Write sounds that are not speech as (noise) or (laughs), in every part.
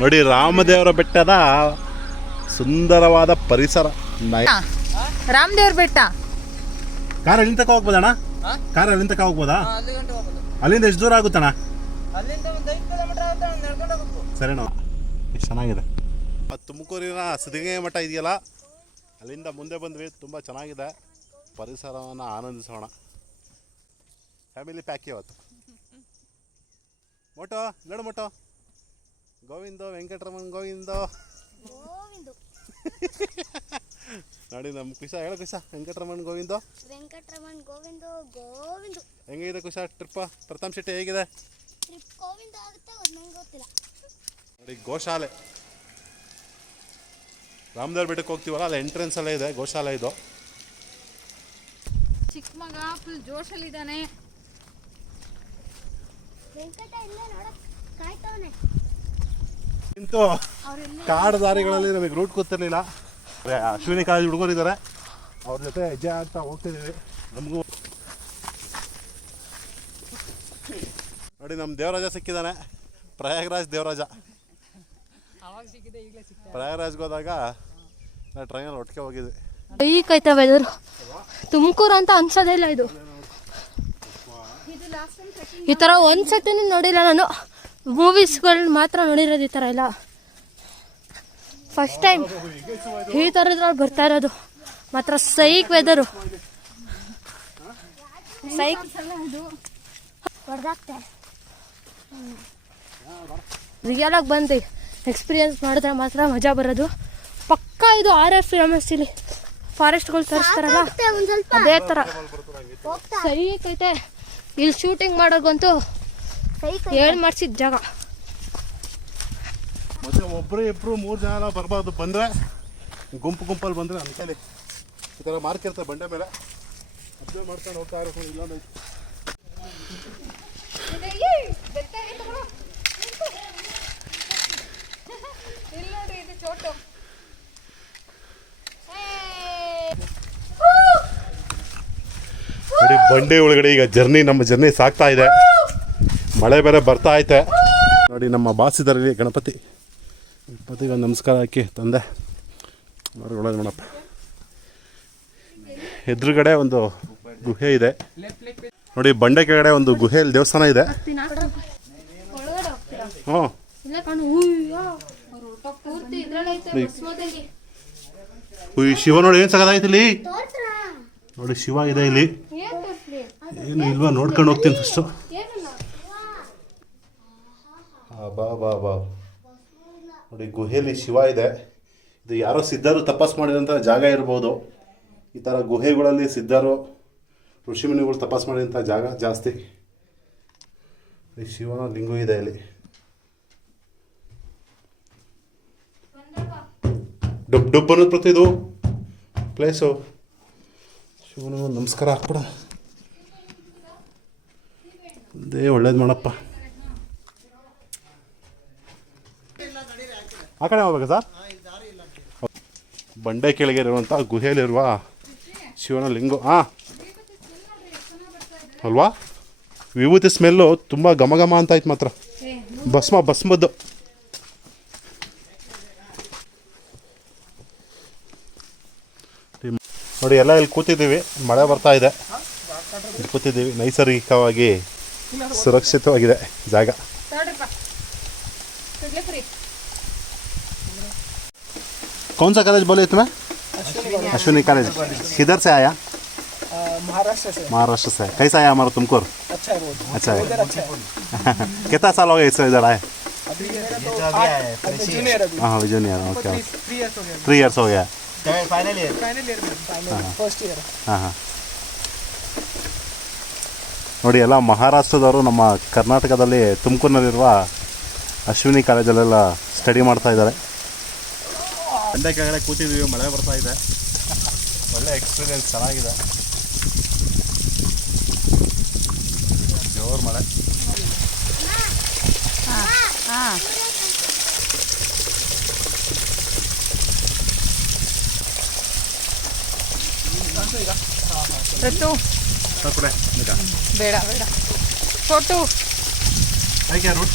ನೋಡಿ ರಾಮದೇವರ ಬೆಟ್ಟದ ಸುಂದರವಾದ ಪರಿಸರ. ರಾಮದೇವರ ಬೆಟ್ಟ. ಕಾರ್ ಎಲ್ಲಿಂದ ತಕ ಹೋಗ್ಬೋದಣ್ಣ? ಕಾರ್ ಎಲ್ಲಿಂದ ತಕ ಹೋಗ್ಬೋದಾ? ಅಲ್ಲಿಂದ ಎಷ್ಟು ದೂರ ಆಗುತ್ತಣ್ಣ? ಅಲ್ಲಿಂದ ಒಂದು ಐದು ಕಿಲೋಮೀಟರ್ ಆಗುತ್ತೆ ಅವ್ನು ನಡ್ಕೊಂಡು ಹೋಗ್ಬೇಕು. ಸರಿನಾ? ಎಷ್ಟು ಚೆನ್ನಾಗಿದೆ. ತುಮಕೂರಿನ ಸಿದ್ಧಗಂಗೆ ಮಠ ಇದೆಯಲ್ಲ? ಅಲ್ಲಿಂದ ಮುಂದೆ ಬಂದ್ವಿ ತುಂಬ ಚೆನ್ನಾಗಿದೆ. ಪರಿಸರವನ್ನು ಆನಂದಿಸೋಣ. ಫ್ಯಾಮಿಲಿ ಪ್ಯಾಕ್ ಇವತ್ತು. (laughs) ಮೋಟೋ ನೋಡು ಮೋಟೋ ಗೋವಿಂದ ವೆಂಕಟರಮಣ್ ಗೋವಿಂದ. (laughs) ನೋಡಿ ನಮ್ಮ ಕುಶ ಹೇಳು ಕುಶ ವೆಂಕಟರಮಣ್ ಗೋವಿಂದ. ವೆಂಕಟರಮಣ್ ಗೋವಿಂದ ಗೋವಿಂದು. ಹೆಂಗಿದೆ ಕುಶ ಟ್ರಿಪ್ ಪ್ರಥಮ್ ಶೆಟ್ಟಿ ಹೇಗಿದೆ? ಟ್ರಿಪ್ ಗೋವಿಂದ ಆಗುತ್ತೆ ಅದು ನಂಗೆ ಗೊತ್ತಿಲ್ಲ. ನೋಡಿ ಗೋಶಾಲೆ. ರಾಮದೇವ್ ಬೆಟ್ಟಕ್ಕೆ ಹೋಗ್ತೀವಲ್ಲ ಅಲ್ಲಿ ಎಂಟ್ರೆನ್ಸ್ ಅಲ್ಲೇ ಇದೆ ಗೋಶಾಲೆ ಇದು. ಚಿಕ್ಕ ಮಗ ಫುಲ್ ಜೋಶಲ್ಲಿದ್ದಾನೆ. ವೆಂಕಟ ಇಲ್ಲೇ ನೋಡಕ್ ಕಾಯ್ತವನೆ. ಇಂತು ಕಾಡು ದಾರಿಗಳಲ್ಲಿ ನಮಗೆ ರೂಟ್ ಗೊತ್ತಿರಲಿಲ್ಲ. ಅಶ್ವಿನಿ ಕಾಲೇಜ್ ಹುಡುಗರಿದ್ದಾರೆ ಅವ್ರ ಜೊತೆ ಹೆಜ್ಜೆ ಆಗ್ತಾ ಹೋಗ್ತಿದ್ದೀವಿ ನಮಗೂ ನೋಡಿ ನಮ್ಮ ದೇವರಾಜ ಸಿಕ್ಕಿದ್ದಾನೆ ಪ್ರಯಾಗರಾಜ್ ದೇವರಾಜ. ಪ್ರಯಾಗರಾಜ್ಗೆ ಹೋದಾಗ ಟ್ರೈನಲ್ಲಿ ಒಟ್ಟಿಗೆ ಹೋಗಿದ್ವಿ ಈಗೈತೆ ವೆದರ್ ತುಮಕೂರು ಅಂತ ಅನ್ಸೋದೇ ಇಲ್ಲ ಇದು. ಈ ಥರ ಒಂದು ಸತಿನೂ ನೋಡಿಲ್ಲ ನಾನು. ಮೂವೀಸ್ಗಳು ಮಾತ್ರ ನೋಡಿರೋದು ಈ ಥರ ಎಲ್ಲ ಫಸ್ಟ್ ಟೈಮ್ ಈ ಥರದ್ರಲ್ಲಿ ಬರ್ತಾ ಇರೋದು. ಮಾತ್ರ ಸೈಕ್ ವೆದರು. ಸೈಕ್ ರಿಯಲಾಗಿ ಬಂದು ಎಕ್ಸ್ಪೀರಿಯನ್ಸ್ ಮಾಡಿದ್ರೆ ಮಾತ್ರ ಮಜಾ ಬರೋದು. ಪಕ್ಕ ಇದು ಆರ್ ಎಫ್ ಫೇಮಸ್ ಇಲ್ಲಿ. ಫಾರೆಸ್ಟ್ಗಳು ತರಿಸ್ತಾರಲ್ಲ ಅದೇ ಥರ ಸೈಕ್ ಐತೆ. ಇಲ್ಲಿ ಶೂಟಿಂಗ್ ಮಾಡೋರ್ಗಂತೂ ಹೇಳ್ ಮಾಡ್ಸಿದ ಜಾಗ? ಮತ್ತೆ ಒಬ್ಬರು ಇಬ್ಬರು ಮೂರು ಜನ ಎಲ್ಲ ಬರಬಾರ್ದು. ಬಂದರೆ ಗುಂಪು ಗುಂಪಲ್ಲಿ ಬಂದರೆ ಅನ್ಕಲಿ ಈ ಥರ ಮಾರ್ಕ್ ಇರ್ತಾರೆ ಬಂಡೆ ಮೇಲೆ. ಅಬ್ಸರ್ವ್ ಮಾಡ್ಕೊಂಡು ಹೋಗ್ತಾ ಇರೋ ಇಲ್ಲ ನೋಡಿ ಬಂಡೆ ಒಳಗಡೆ ಈಗ ಜರ್ನಿ ನಮ್ಮ ಜರ್ನಿ ಸಾಗ್ತಾ ಇದೆ. ಮಳೆ ಬೇರೆ ಬರ್ತಾ ಐತೆ. ನೋಡಿ ನಮ್ಮ ಬಾಸ್ ಇದ್ದಾರೆ ಇಲ್ಲಿ ಗಣಪತಿ. ಗಣಪತಿಗೆ ಒಂದು ನಮಸ್ಕಾರ ಹಾಕಿ ತಂದೆ. ಅವ್ರಿಗೆ ನೋಡಪ್ಪ. ಎದುರುಗಡೆ ಒಂದು ಗುಹೆ ಇದೆ. ನೋಡಿ ಬಂಡೆ ಕೆಳಗಡೆ ಒಂದು ಗುಹೆಯಲ್ಲಿ ದೇವಸ್ಥಾನ ಇದೆ. ಹ್ಞೂ ಶಿವ ನೋಡಿ ಏನು ಸಗದಾಯ್ತು ಇಲ್ಲಿ? ನೋಡಿ ಶಿವ ಇದೆ ಇಲ್ಲಿ? ಏನು ಇಲ್ವಾ? ನೋಡ್ಕೊಂಡು ಹೋಗ್ತೀನಿ ಫಸ್ಟು ಬಾ ಬಾ ಬಾ. ನೋಡಿ, ಗುಹೆಯಲ್ಲಿ ಶಿವ ಇದೆ. ಇದು ಯಾರೋ ಸಿದ್ಧರು ತಪಸ್ ಮಾಡಿದಂಥ ಜಾಗ ಇರ್ಬೋದು. ಈ ಥರ ಗುಹೆಗಳಲ್ಲಿ ಸಿದ್ಧರು, ಋಷಿಮುನಿಗಳು ತಪಸ್ ಮಾಡಿದಂಥ ಜಾಗ ಜಾಸ್ತಿ. ಶಿವನ ಲಿಂಗು ಇದೆ ಇಲ್ಲಿ. ಡುಬ್ ಡುಬ್ ಅನ್ನೋದು ಪ್ರತಿ ಇದು. ಪ್ಲೇಸು. ಶಿವನಿಗೆ ನಮಸ್ಕಾರ ಹಾಕ್ಬಿಡ. ಅದೇ ಒಳ್ಳೇದು ಮಾಡಪ್ಪ. ಆ ಕಡೆ ಹೋಗ್ಬೇಕಾ ಸರ್? ಬಂಡೆ ಕೆಳಗೆ ಇರುವಂಥ ಗುಹೆಯಲ್ಲಿರುವ ಶಿವನ ಲಿಂಗು. ಹಾಂ ಅಲ್ವಾ? ವಿಭೂತಿ ಸ್ಮೆಲ್ಲು ತುಂಬ ಘಮ ಘಮ ಅಂತ ಆಯ್ತು ಮಾತ್ರ. ಭಸ್ಮ ಭಸ್ಮದ್ದು. ನೋಡಿ ಎಲ್ಲ ಇಲ್ಲಿ ಕೂತಿದ್ದೀವಿ. ಮಳೆ ಬರ್ತಾ ಇದೆ. ಇಲ್ಲಿ ಕೂತಿದ್ದೀವಿ. ನೈಸರ್ಗಿಕವಾಗಿ ಸುರಕ್ಷಿತವಾಗಿದೆ ಜಾಗ. कौन सा कॉलेज बोले तुम्हें अश्विनी कॉलेज किधर से आया महाराष्ट्र से महाराष्ट्र से कैसा आया हमारा तुमको अच्छा है बहुत अच्छा (laughs) है उधर अच्छा है कितना साल हो गया इससे इधर आए अभी मेरा तो आठ अभी जूनियर अभी हाँ Vijay okay okay three years हो गया थ्री इयर्स हो गया final year final year final first year ಹಾಂ ಹಾಂ ನೋಡಿ ಎಲ್ಲ ಮಹಾರಾಷ್ಟ್ರದವರು ನಮ್ಮ ಕರ್ನಾಟಕದಲ್ಲಿ ತುಮಕೂರಿನಲ್ಲಿರುವ ಅಶ್ವಿನಿ ಕಾಲೇಜಲ್ಲೆಲ್ಲ ಸ್ಟಡಿ ಮಾಡ್ತಾ ಇದ್ದಾರೆ ಬಂಡೆ ಕೆಳಗಡೆ ಕೂತಿದ್ದೀವಿ ಮಳೆ ಬರ್ತಾ ಇದೆ. ಒಳ್ಳೆ ಎಕ್ಸ್ಪೀರಿಯನ್ಸ್ ಚೆನ್ನಾಗಿದೆ. ಜೋರು ಮಳೆ. ಹಾಂ ರಟ್ಟು ಬೇಡ ಬೇಡ. ಚೋಟು ಹೇಗೆ ರೂಟ್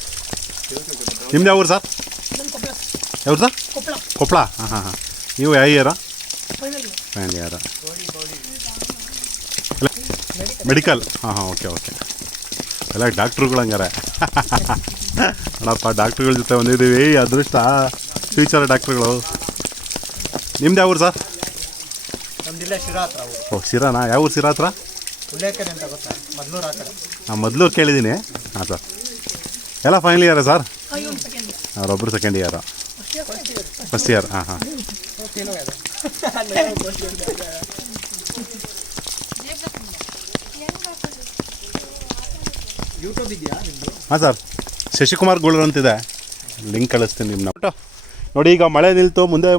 ನಿಮ್ದು ಯಾವ ಊರು ಸರ್? ಯಾವ ಸರ್? ಕೊಪ್ಪಳ ಹಾಂ ಹಾಂ ಹಾಂ. ನೀವು ಯಾವ ಇಯರ ಫೈನಲ್ ಇಯರ ಮೆಡಿಕಲ್ ಹಾಂ ಹಾಂ ಓಕೆ ಓಕೆ ಎಲ್ಲ ಡಾಕ್ಟ್ರುಗಳು ಹಂಗಾರೆ (laughs) ಅಣ್ಣಪ್ಪ ಡಾಕ್ಟ್ರುಗಳ ಜೊತೆ ಬಂದಿದ್ದೀವಿ. ಅದೃಷ್ಟ. ಫ್ಯೂಚರ್ ಡಾಕ್ಟ್ರುಗಳು. ನಿಮ್ದು ಯಾವ ಊರು ಸರ್? ಓಹ್ ಶಿರಾನಾ? ಯಾವ ಊರು ಶಿರಾ ಹತ್ರ? ಹಾಂ ಮೊದಲು ಕೇಳಿದ್ದೀನಿ. ಹಾಂ ಸರ್. ಎಲ್ಲ ಫೈನಲ್ ಇಯರಾ ಸರ್ ಅವರೊಬ್ಬರು ಸೆಕೆಂಡ್ ಇಯರ್ ಫಸ್ಟ್ ಇಯರ್ ಹಾಂ ಹಾಂ. ಹಾಂ ಸರ್ ಶಶಿಕುಮಾರ್ ಗೂಳೂರು ಅಂತಿದೆ. ಲಿಂಕ್ ಕಳಿಸ್ತೀನಿ ನಿಮ್ಮ ಫೋಟೋ ನೋಡಿ ಈಗ ಮಳೆ ನಿಲ್ತು ಮುಂದೆ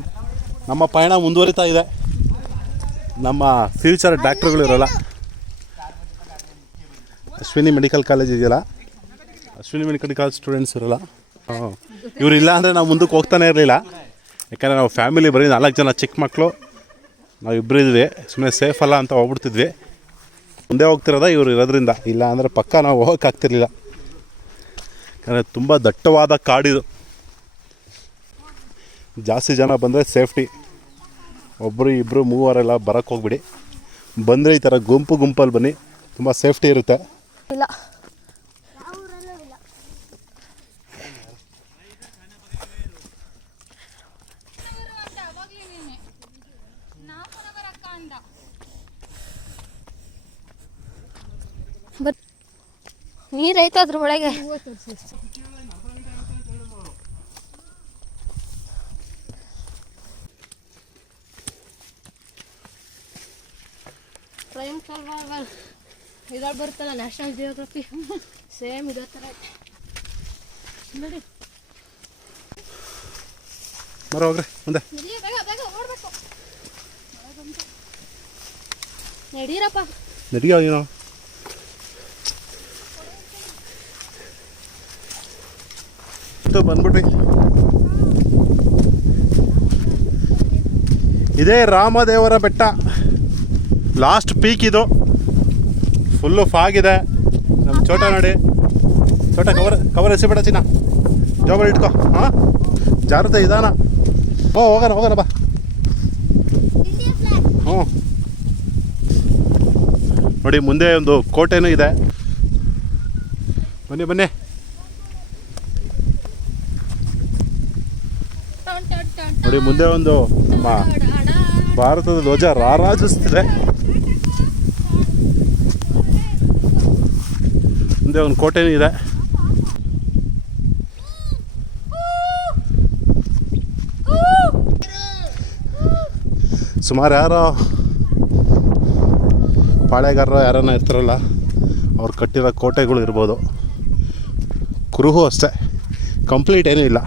ನಮ್ಮ ಪಯಣ ಮುಂದುವರಿತಾ ಇದೆ. ನಮ್ಮ ಫ್ಯೂಚರ್ ಡಾಕ್ಟ್ರುಗಳು ಇರೋಲ್ಲ. ಅಶ್ವಿನಿ ಮೆಡಿಕಲ್ ಕಾಲೇಜ್ ಇದೆಯಲ್ಲ? ಅಶ್ವಿನಿ ಕಾಲೇಜ್ ಸ್ಟೂಡೆಂಟ್ಸ್ ಇರಲ್ಲ. ಇವ್ರು ಇಲ್ಲ ಅಂದರೆ ನಾವು ಮುಂದಕ್ಕೆ ಹೋಗ್ತಾನೆ ಇರಲಿಲ್ಲ. ಯಾಕಂದರೆ ನಾವು ಫ್ಯಾಮಿಲಿ ಬರೀ ನಾಲ್ಕು ಜನ ಚಿಕ್ಕ ಮಕ್ಕಳು ನಾವು ಇಬ್ಬರು ಇದ್ವಿ. ಸುಮ್ಮನೆ ಸೇಫ್ ಅಲ್ಲ ಅಂತ ಹೋಗ್ಬಿಡ್ತಿದ್ವಿ. ಮುಂದೆ ಹೋಗ್ತಿರೋದ ಇವ್ರು ಇರೋದ್ರಿಂದ. ಇಲ್ಲ ಅಂದರೆ ಪಕ್ಕ ನಾವು ಹೋಗೋಕ್ಕಾಗ್ತಿರ್ಲಿಲ್ಲ ಯಾಕಂದರೆ ತುಂಬ ದಟ್ಟವಾದ ಕಾಡಿದು. ಜಾಸ್ತಿ ಜನ ಬಂದರೆ ಸೇಫ್ಟಿ ಒಬ್ಬರು ಇಬ್ಬರು ಮೂವರೆಲ್ಲ ಬರೋಕ್ಕೆ ಹೋಗ್ಬಿಡಿ. ಬಂದರೆ ಈ ಥರ ಗುಂಪು ಗುಂಪಲ್ಲಿ ಬನ್ನಿ. ತುಂಬ ಸೇಫ್ಟಿ ಇರುತ್ತೆ. ಇಲ್ಲ ಅಂತ ಅವಾಗ್ಲೇ ನೀನೆ ನಾಲ್ಕು ನಗರ ಅಕ್ಕ ಅಂದ ಬಟ್ ನೀರೈತ ಅದ್ರ ಒಳಗೆ. ಕ್ರೈಮ್ ಸರ್ವೈವಲ್ ಇದ್ರಲ್ಲಿ ಬರುತ್ತಲ್ಲ ನ್ಯಾಷನಲ್ ಜಿಯೋಗ್ರಫಿ ಸೇಮ್ ಇದೇ ಥರ ಐತೆ. ನೋಡಿ. ಮರ ಹೋಗ್ರಿ ಮುಂದೆ. ನಡೀರಪ್ಪ. ನಡಿಯೋ ಏನೋ. ಬಂದ್ಬಿಟ್ವಿ ಇದೇ ರಾಮದೇವರ ಬೆಟ್ಟ. ಲಾಸ್ಟ್ ಪೀಕ್ ಇದು. ಫುಲ್ಲು ಫಾಗಿದೆ ನಮ್ಮ ಚೋಟ ನೋಡಿ. ಚೋಟ ಕವರ್ ಕವರ್ ಎಸಿಬಿಡ ಚಿನ್ನ. ಜೋಬರ್ ಇಟ್ಕೋ. ಹಾಂ? ಜಾಗ್ರತೆ ಇದಾನ ಓ ಹೋಗೋಣ ಹೋಗೋಣ ಬಾ ಹ್ಞೂ ನೋಡಿ ಮುಂದೆ ಒಂದು ಕೋಟೆನೂ ಇದೆ. ಬನ್ನಿ ಬನ್ನಿ. ನೋಡಿ ಮುಂದೆ ಒಂದು ನಮ್ಮ ಭಾರತದ ಧ್ವಜ ರಾರಾಜಿಸ್ತಿದೆ ಮುಂದೆ ಒಂದು ಕೋಟೆನೂ ಇದೆ. ಸುಮಾರು ಯಾರೋ ಪಾಳೆಗಾರರು ಯಾರನ್ನ ಇರ್ತಾರಲ್ಲ, ಅವ್ರು ಕಟ್ಟಿರೋ ಕೋಟೆಗಳು ಇರ್ಬೋದು. ಕುರುಹು ಅಷ್ಟೇ. ಕಂಪ್ಲೀಟ್ ಏನೂ ಇಲ್ಲ.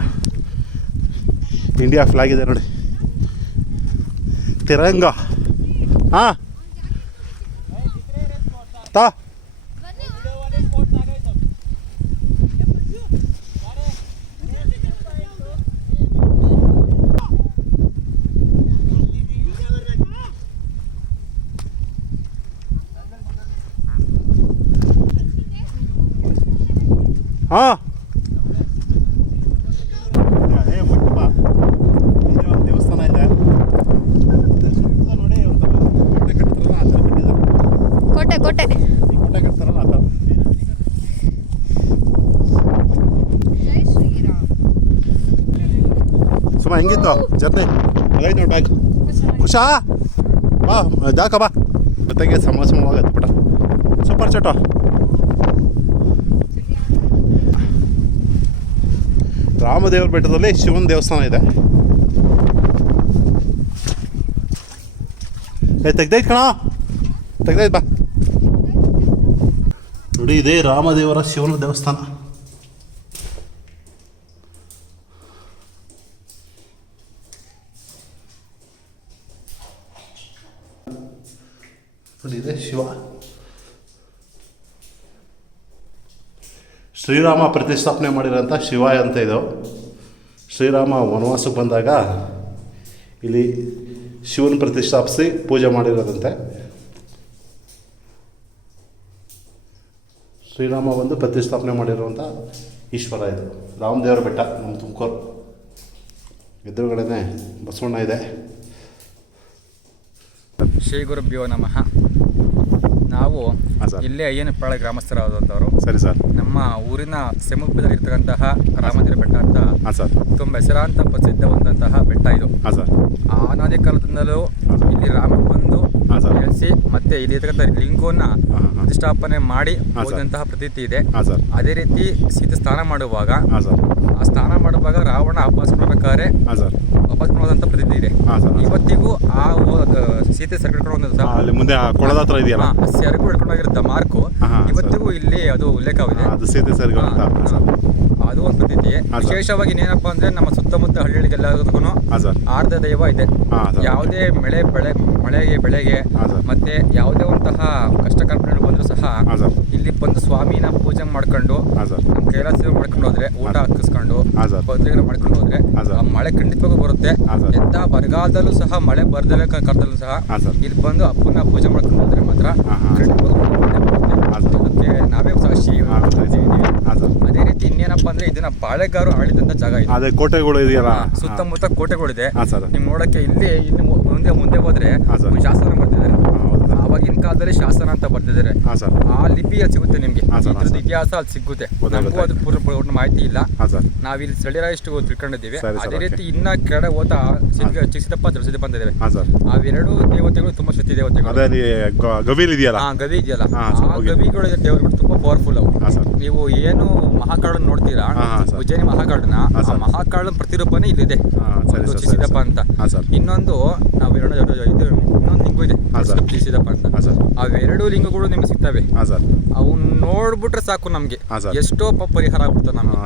ಇಂಡಿಯಾ ಫ್ಲಾಗ್ ಇದೆ ನೋಡಿ. ತಿರಂಗ ಹಾಂ. ತಾ ಹಾಂ ಅದೇ ಮಂಟಪ ಇದೆ ಒಂದು ದೇವಸ್ಥಾನ ಇದೆ ನೋಡಿ ಒಂದು ಕೋಟೆ ಕಟ್ತಾರಲ್ಲ ಆ ಥರ ಕಟ್ಟಿದ್ದಾರೆ ಕೋಟೆ. ಸುಮ್ಮ ಹೆಂಗಿತ್ತು ಜರ್ನಿ? ಆಗೈತೆ ನೋಡಿ ಬ್ಯಾಗ್ ಖುಷಾ ಬಾ ಜಾಕ ಬಾ. ಜೊತೆಗೆ ಸಮ ಸಮವಾಗತ್ತೆ ಪುಟ ಸೂಪರ್ ಚಟೋ ರಾಮದೇವರ ಬೆಟ್ಟದಲ್ಲಿ ಶಿವನ ದೇವಸ್ಥಾನ ಇದೆ. ಏ ತೆಗ್ದೈತ್ ಕಣ. ತೆಗ್ದೈತ್ ಬಾ. ನೋಡಿ ಇದೇ ರಾಮದೇವರ ಶಿವನ ದೇವಸ್ಥಾನ. ಇದೆ ಇದೇ ಶಿವ. ಶ್ರೀರಾಮ ಪ್ರತಿಷ್ಠಾಪನೆ ಮಾಡಿರೋಂಥ ಶಿವ ಅಂತ ಇದು ಶ್ರೀರಾಮ ವನವಾಸಕ್ಕೆ ಬಂದಾಗ ಇಲ್ಲಿ ಶಿವನ ಪ್ರತಿಷ್ಠಾಪಿಸಿ ಪೂಜೆ ಮಾಡಿರೋದಂತೆ. ಶ್ರೀರಾಮ ಬಂದು ಪ್ರತಿಷ್ಠಾಪನೆ ಮಾಡಿರುವಂಥ ಈಶ್ವರ ಇದು. ರಾಮದೇವರ ಬೆಟ್ಟ ನಮ್ಮ ತುಮಕೂರು. ಎದುರುಗಡೆನೆ ಬಸವಣ್ಣ ಇದೆ. ಶ್ರೀ ಗುರುಭ್ಯೋ ನಮಃ. ನಾವು ಇಲ್ಲಿ ಅಯ್ಯನಪಾಳ ಗ್ರಾಮಸ್ಥರಾದಂಥವರು ಸರಿ ಸರ್. ನಮ್ಮ ಊರಿನ ಸಮೀಪದಲ್ಲಿ ಇರ್ತಕ್ಕಂತಹ ರಾಮಂದಿರ ಬೆಟ್ಟ ಅಂತ ಹಾಂ ಸರ್. ತುಂಬ ಹೆಸರಾಂತ ಪ್ರಸಿದ್ಧವಾದಂತಹ ಬೆಟ್ಟ ಇದು. ಹಾಂ ಸರ್. ಆನಾದಿ ಕಾಲದಿಂದಲೂ ಇಲ್ಲಿ ರಾಮ ಬಂದು ಸರ್. ಮತ್ತೆ ಇಲ್ಲಿ ಲಿಂಗವನ್ನು. ಪ್ರತಿಷ್ಠಾಪನೆ ಮಾಡಿ ಸರ್. ಹೋದಂತಹ ಪ್ರತೀತಿ ಇದೆ. ಸರ್. ಅದೇ ರೀತಿ ಸೀತೆ ಸ್ನಾನ ಮಾಡುವಾಗ ಸರ್. ಆ ಸ್ನಾನ ಮಾಡುವಾಗ ರಾವಣ ವಾಪಸ್ ಮಾಡ್ಬೇಕಾದ್ರೆ ಅಪಾಸ್ ಮಾಡುವಂತಹ ಮಾಡೋದಂತ ಪ್ರತೀತಿ ಇದೆ. ಇವತ್ತಿಗೂ ಆ ಸೀತೆ ಅಲ್ಲಿ ಮುಂದೆ ಆ ಕೊಳದ ಹತ್ರ ಇದೆಯಲ್ಲ? ಹಾ, ಸೆರಗು ಹಿಡ್ಕೊಂಡೋಗಿರುತ್ತೆ ಮಾರ್ಕು ಇವತ್ತಿಗೂ ಇಲ್ಲಿ ಅದು ಉಲ್ಲೇಖವಿದೆ. ಅದು ಸೀತೆ ಸರ್. ಅದು ಒಂದು ಪದ್ಧತಿ ವಿಶೇಷವಾಗಿ ಏನಪ್ಪಾ ಅಂದ್ರೆ ನಮ್ಮ ಸುತ್ತಮುತ್ತ ಹಳ್ಳಿಗಳಿಗೆಲ್ಲದಕ್ಕೂ ಆರ್ಧ ದೈವ ಇದೆ ಯಾವುದೇ ಮಳೆ ಬೆಳೆ ಮಳೆಗೆ ಬೆಳೆಗೆ ಮತ್ತೆ ಯಾವುದೇ ಒಂತಹ ಕಷ್ಟ ಕಾರ್ಪಣ್ಯಗಳು ಬಂದರೂ ಸಹ ಇಲ್ಲಿ ಬಂದು ಸ್ವಾಮಿನ ಪೂಜೆ ಮಾಡ್ಕೊಂಡು ಕೈಲಾಸ ಮಾಡ್ಕೊಂಡು ಹೋದ್ರೆ ಊಟ ಹಾಕಿಸ್ಕೊಂಡು ಬದ್ಲಿಗೆ ಮಾಡ್ಕೊಂಡು ಹೋದ್ರೆ ಮಳೆ ಖಂಡಿತವಾಗೂ ಬರುತ್ತೆ. ಎಂತ ಬರಗಾಲದಲ್ಲೂ ಸಹ ಮಳೆ ಬರ್ದಲ್ಲೂ ಕರ್ತದಲ್ಲೂ ಸಹ ಇಲ್ಲಿ ಬಂದು ಅಪ್ಪನ ಪೂಜೆ ಮಾಡ್ಕೊಂಡು ಹೋದ್ರೆ ಮಾತ್ರ. ಖಂಡಿತವಾಗೂ ಪುಣ್ಯ ಬರುತ್ತೆ. ಹಾಂ ಸರ್. ಅದಕ್ಕೆ ನಾವೇ ಸಾಕ್ಷಿ ಇದ್ದೀವಿ. ಅದೇ ರೀತಿ ಇನ್ನೇನಪ್ಪ ಅಂದ್ರೆ ಇದನ್ನ ಬಾಳೆಗಾರು ಆಳಿದಂತ ಜಾಗ ಇದೆ. ಅದೇ ಕೋಟೆಗಳು ಇದೆಯಲ್ಲ? ಸುತ್ತಮುತ್ತ ಕೋಟೆಗಳಿದೆ. ನಿಮ್ ನೋಡಕ್ಕೆ ಇಲ್ಲಿ ಇನ್ನು ಮುಂದೆ ಮುಂದೆ ಹೋದ್ರೆ ಶಾಸನ ಬರ್ತಿದ್ದಾರೆ ಆವಾಗಿನ ಕಾಲದಲ್ಲಿ ಶಾಸನ ಅಂತ ಬರ್ತಿದ್ದಾರೆ ಆ ಲಿಪಿ ಅಲ್ಲಿ ಸಿಗುತ್ತೆ ನಿಮ್ಗೆ. ಇತಿಹಾಸ ಅಲ್ಲಿ ಸಿಗುತ್ತೆ. ನಮಗೂ ಅದಕ್ಕೆ ಪೂರ್ಣ ಮಾಹಿತಿ ಇಲ್ಲ. ನಾವ್ ಸರ್. ನಾವಿಲ್ಲಿ ಸ್ಥಳೀಯರಷ್ಟು ತಿಳ್ಕೊಂಡಿದ್ದೀವಿ. ಅದೇ ರೀತಿ ಇನ್ನ ಕೆಳಗಡೆ ಹೋದ ಚಿಕ್ಕಪ್ಪ ದೊಡ್ಡಸಿದ್ದಪ್ಪ ಅಂತ ಅವೆರಡು ದೇವತೆಗಳು ತುಂಬಾ ಶಕ್ತಿ ದೇವತೆಗಳು. ಅದೇ ಅಲ್ಲಿ ಇದೆಯಲ್ಲ? ಗವಿ ಇದೆಯಲ್ಲ. ಆ. ಗವಿಗಳ ದೇವರುಗಳು ತುಂಬಾ ಪವರ್ಫುಲ್ ಅವು. ನೀವು ಏನು ಮಹಾಕಾಳ ನೋಡ್ತೀರಾ. ಉಜ್ಜಯಿನಿ. ಮಹಾಕಾಳನ ಪ್ರತಿರೂಪನೇ ಇಲ್ಲಿದೆ. ಚಿಸಿದಪ್ಪ ಅಂತ. ಇನ್ನೊಂದು ನಾವು ಎರಡು ಇದು ಇನ್ನೊಂದು ಲಿಂಗು ಇದೆ. ಅವೆರಡು ಲಿಂಗಗಳು ನಿಮ್ಗೆ ಸಿಗ್ತವೆ. ಅವನ್ನ ನೋಡ್ಬಿಟ್ರೆ ಸಾಕು ನಮ್ಗೆ. ಎಷ್ಟೋ ಪರಿಹಾರ ಆಗ್ಬಿಡ್ತ ನಮ್ಗೆ.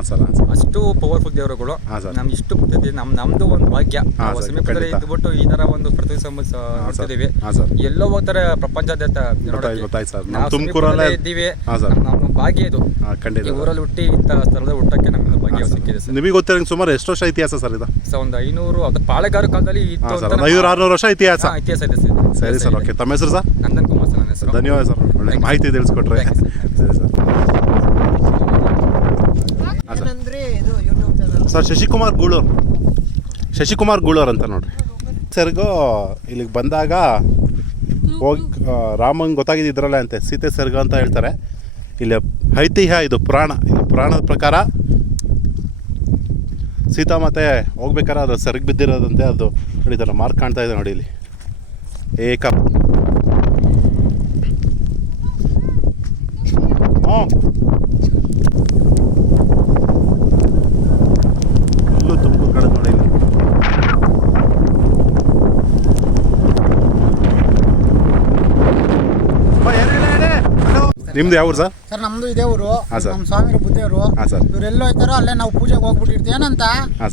ಅಷ್ಟು ಪವರ್ಫುಲ್ ದೇವರುಗಳು. ನಮ್ಗೆ ಇಷ್ಟು ಬಿಟ್ಟಿದೆ ನಮ್ ನಮ್ದು ಒಂದು ಭಾಗ್ಯ. ಸಮೀಪದಲ್ಲಿ. ಇದ್ಬಿಟ್ಟು ಈ ತರ ಒಂದು ಪ್ರತಿ ಸಂಬಂಧ ಹಾಂ ಸರ್ ನೋಡ್ತಿದೀವಿ ಹಾಂ ಸರ್. ಎಲ್ಲೋ ಹೋಗ್ತಾರೆ ತುಮಕೂರಲ್ಲೇ ಇದ್ದೀವಿ. ನಮ್- ನಮ್ಮ ಭಾಗ್ಯ ಇದು. ಊರಲ್ಲಿ ಹುಟ್ಟಿ ಇಂಥ ಸ್ಥಳದ ಹುಟ್ಟಕ್ಕೆ ನಮ್ಗೆ ಭಾಗ್ಯ ಸಿಕ್ಕಿದೆ ನಿಮಗೆ ಗೊತ್ತಿರೋ ಸುಮಾರು ಎಷ್ಟು ವರ್ಷ ಇತಿಹಾಸ ಸರ್ ಇದು? ಒಂದು ಐನೂರು ಅದು ಪಾಳೆಗಾರ ಕಾಲದಲ್ಲಿ ಇತ್ತು ಐನೂರು ಆರುನೂರು ವರ್ಷ ಇತಿಹಾಸ. ಇತಿಹಾಸ ಇದೆ ಸರ್. ಸರಿ ಓಕೆ. ತಮ್ಮ ಹೆಸರು ಸರ್? ನಂದನ್ ಕುಮಾರ್ ಸರ್ ನನ್ನ ಹೆಸರು. ಧನ್ಯವಾದ ಸರ್. ಒಳ್ಳೆ ಮಾಹಿತಿ ತಿಳಿಸ್ಕೊಟ್ರೆ. ಸರಿ ಸರ್. ಇದು YouTube channel sir Shashikumar Gooloor. Shashikumar Gooloor ಅಂತ ನೋಡ್ರಿ. ಸರ್ಗೂ ಇಲ್ಲಿಗೆ ಬಂದಾಗ ಹೋಗಿ ರಾಮಂಗೆ ಗೊತ್ತಾಗಿದ್ದಿದ್ರಲ್ಲ ಅಂತೆ. ಸೀತೆ ಸರ್ಗ ಅಂತ ಹೇಳ್ತಾರೆ. ಇಲ್ಲಿ ಐತಿಹ್ಯ ಇದು ಪುರಾಣ. ಇದು ಪುರಾಣದ ಪ್ರಕಾರ ಸೀತಾಮಾತೆ ಹೋಗ್ಬೇಕಾದ್ರೆ ಅದು ಸರ್ಗ್ ಬಿದ್ದಿರೋದಂತೆ ಅದು ನೋಡಿದಾರೆ ಮಾರ್ಕ್ ಕಾಣ್ತಾ ಇದೆ ನೋಡಿ ಇಲ್ಲಿ. ಏಕ ಹ್ಞೂ ತುಂಬ ಕಡೆ ನೋಡಿ ನಿಮ್ದು ಯಾವ ಊರು ಸರ್? ಸರ್ ನಮ್ದು ಇದೇ ಊರು. ನಮ್ಮ ಸ್ವಾಮಿ ಬುದ್ಧಿಯವರು ಇವ್ರೆಲ್ಲೋ ಹೋಯ್ತಾರೋ ಅಲ್ಲೇ ನಾವು ಪೂಜೆಗೆ ಹೋಗ್ಬಿಟ್ಟಿರ್ತೀವಿ ಏನಂತ?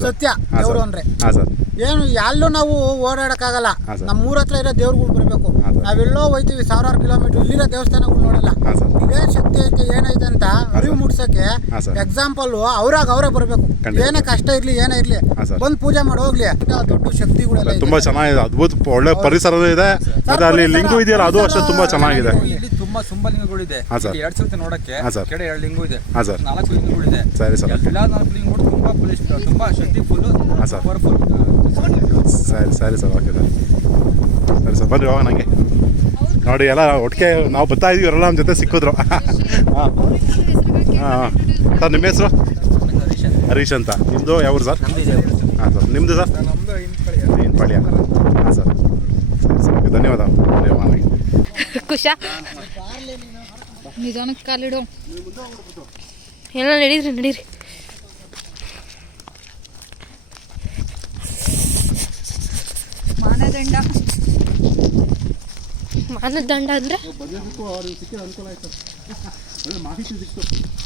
ಸತ್ಯ. ದೇವರು ಅಂದ್ರೆ. ಹಾಂ ಸರ್. ಏನು ಎಲ್ಲೂ ನಾವು ಓಡಾಡಕ್ಕಾಗಲ್ಲ. ಆಗಲ್ಲ ನಮ್ಮ ಊರ ಹತ್ರ ಇರೋ ದೇವ್ರುಗಳು ಬರಬೇಕು. ನಾವೆಲ್ಲೋ ಹೋಯ್ತೀವಿ ಸಾವಿರಾರು ಕಿಲೋಮೀಟರ್ ಇಲ್ಲಿರೋ ದೇವಸ್ಥಾನಗಳು ನೋಡಲ್ಲ. ಇದೇ ಶಕ್ತಿ ಐತೆ ಏನೈತೆ ಅಂತ ಅರಿವು ಮೂಡ್ಸಕ್ಕೆ. ಎಕ್ಸಾಂಪಲ್ ಅವ್ರಾಗ ಅವರೇ ಬರಬೇಕು. ಏನೇ ಕಷ್ಟ ಇರ್ಲಿ ಏನೇ ಇರ್ಲಿ. ಬಂದು ಪೂಜೆ ಮಾಡಿ ಹೋಗ್ಲಿ. ದೊಡ್ಡ ಶಕ್ತಿಗಳೆಲ್ಲ ತುಂಬಾ ತುಂಬ ಚೆನ್ನಾಗಿದೆ. ಅದ್ಭುತ ಒಳ್ಳೆ ಪರಿಸರ ಇದೆ. ಮತ್ತೆ ಅಲ್ಲಿ ಲಿಂಗು ಇದೆಯಲ್ಲ ಅದು ಅಷ್ಟೇ ತುಂಬಾ ಚೆನ್ನಾಗಿದೆ. ಇಲ್ಲಿ ತುಂಬಾ ತುಂಬಾ ಲಿಂಗಗಳಿದೆ ಹಾಂ ಸರ್. ಇಲ್ಲಿ ಎರಡ್ ಸಲ ನೋಡಕ್ಕೆ. ಕೆಡೆ ಎರಡು ಲಿಂಗು ಇದೆ. ನಾಲ್ಕು ಲಿಂಗಗಳಿದೆ ಸರಿ ಸರ್. ಎಲ್ಲ ನಾಲ್ಕು ಲಿಂಗಗಳು ತುಂಬಾ ಬಲಿಷ್ಠ ತುಂಬಾ ಶಕ್ತಿ ಫುಲ್ ಸರ್. ಪವರ್ಫುಲ್ ಸರಿ ಸರಿ ಸರ್ ಓಕೆ ಸರ್. ಸರಿ ಸರ್ ಬನ್ನಿ ಹೋಗೋಣ ನನಗೆ ನೋಡಿ ಎಲ್ಲ ಒಟ್ಟಿಗೆ ನಾವು ಬರ್ತಾ ಇದೀವಿ ಎಲ್ಲ ನಮ್ಮ ಜೊತೆ ಸಿಕ್ಕಿದ್ರು. ಹಾಂ. ಹಾಂ. ಹಾಂ ಸರ್ ನಿಮ್ಮ ಹೆಸರು? ಹರೀಶ್ ಅಂತ. ನಿಮ್ಮದು ಯಾವ್ದು ಸರ್? ಹಾಂ ಸರ್ ನಿಮ್ಮದು ಸರ್? ನಮ್ದು ಏನು ಪಾಳ್ಯ ಹಾಂ ಸರ್. ಸರಿ ಸರ್ ಓಕೆ ಧನ್ಯವಾದ. ನನಗೆ ಖುಷ. ನಿಧಾನಕ್ಕೆ ಕಾಲಿಡು. ಎಲ್ಲ ನಡೀರಿ ನಡೀರಿ. ಮಾನದಂಡ. ಮಾನದಂಡ ಅಂದ್ರೆ? ಬಂದಿದ್ದಕ್ಕೂ ಅವ್ರಿಗೆ ಸಿಕ್ಕಿದ ಅನುಕೂಲ ಆಯ್ತು. ಒಳ್ಳೆ ಮಾಹಿತಿ ಸಿಕ್ತು.